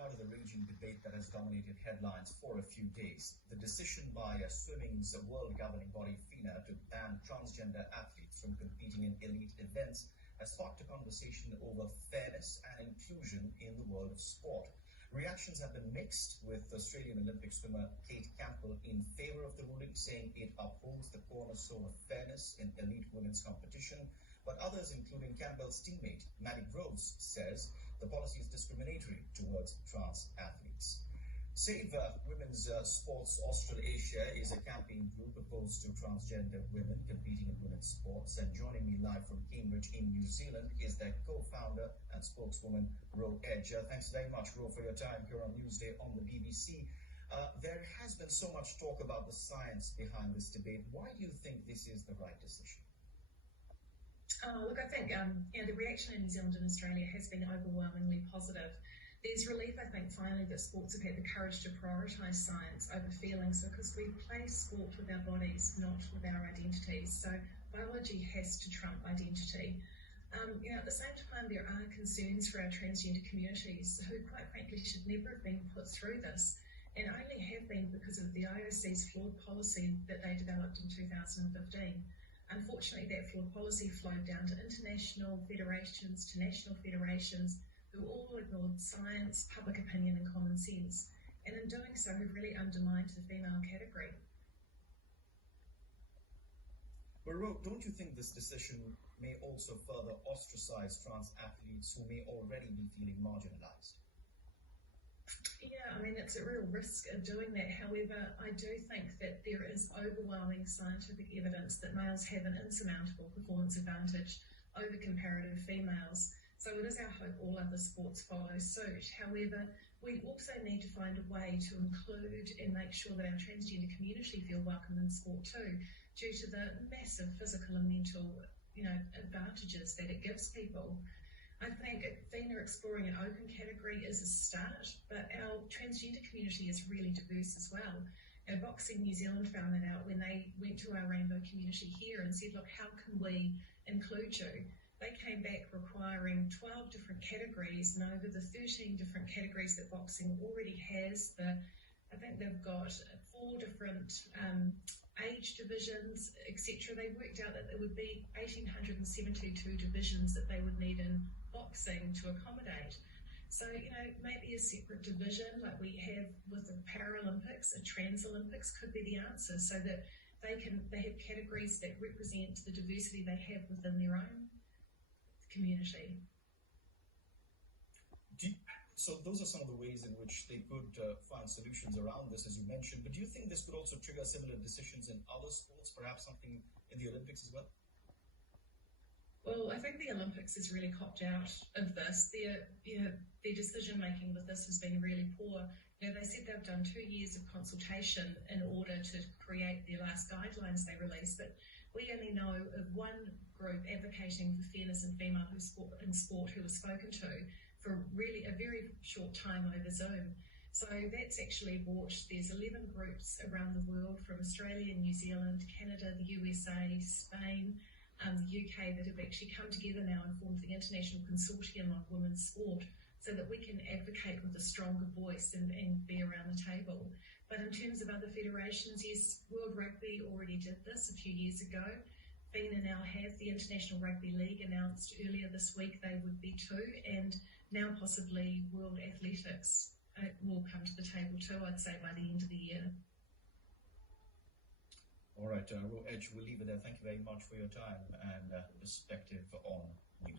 Now to the raging debate that has dominated headlines for a few days. The decision by swimming's world governing body, FINA, to ban transgender athletes from competing in elite events has sparked a conversation over fairness and inclusion in the world of sport. Reactions have been mixed, with Australian Olympic swimmer Kate Campbell in favour of the ruling, saying it upholds the cornerstone of fairness in elite women's competition. But others, including Campbell's teammate Maddie Groves, says the policy is discriminatory towards trans athletes. Save Women's Sports Australasia is a campaign group opposed to transgender women competing in women's sports. And joining me live from Cambridge in New Zealand is their co-founder and spokeswoman, Ro Edge. Thanks very much, Ro, for your time here on Newsday on the BBC. There has been so much talk about the science behind this debate. Why do you think this is the right decision? Look, I think the reaction in New Zealand and Australia has been overwhelmingly positive. There's relief, I think, finally that sports have had the courage to prioritise science over feelings, because we play sport with our bodies, not with our identities. So biology has to trump identity. At the same time, there are concerns for our transgender communities who, quite frankly, should never have been put through this, and only have been because of the IOC's flawed policy that they developed in 2015. Unfortunately, that flawed policy flowed down to international federations, to national federations, who all ignored science, public opinion and common sense, and in doing so have really undermined the female category. But Ro, don't you think this decision may also further ostracise trans athletes who may already be feeling marginalised? Yeah, I mean, it's a real risk of doing that. However, I do think that there is overwhelming scientific evidence that males have an insurmountable performance advantage over comparative females. So it is our hope all other sports follow suit. However, we also need to find a way to include and make sure that our transgender community feel welcome in sport too, due to the massive physical and mental, advantages that it gives people. I think FINA exploring an open category is a start, but our transgender community is really diverse as well. Boxing New Zealand found that out when they went to our rainbow community here and said, look, how can we include you? They came back requiring 12 different categories, and over the 13 different categories that boxing already has, I think they've got 4 different age divisions, etc. They worked out that there would be 1,872 divisions that they would need in boxing to accommodate. So, maybe a separate division like we have with the Paralympics, a Trans Olympics could be the answer, so that they have categories that represent the diversity they have within their own community. So those are some of the ways in which they could find solutions around this, as you mentioned. But do you think this could also trigger similar decisions in other sports, perhaps something in the Olympics as well? Well, I think the Olympics has really copped out of this. Their decision-making with this has been really poor. They said they've done 2 years of consultation in order to create their last guidelines they released, but we only know of one group advocating for fairness in female in sport who was spoken to for really a very short time over Zoom. So that's actually there's 11 groups around the world, from Australia, New Zealand, Canada, the USA, Spain, the UK, that have actually come together now and formed the International Consortium on Women's Sport, so that we can advocate with a stronger voice and be around the table. But in terms of other federations, yes, World Rugby already did this a few years ago. FINA now have the International Rugby League announced earlier this week they would be too, and now possibly World Athletics will come to the table too, I'd say, by the end of the year. All right, Ro Edge, we'll leave it there. Thank you very much for your time and perspective on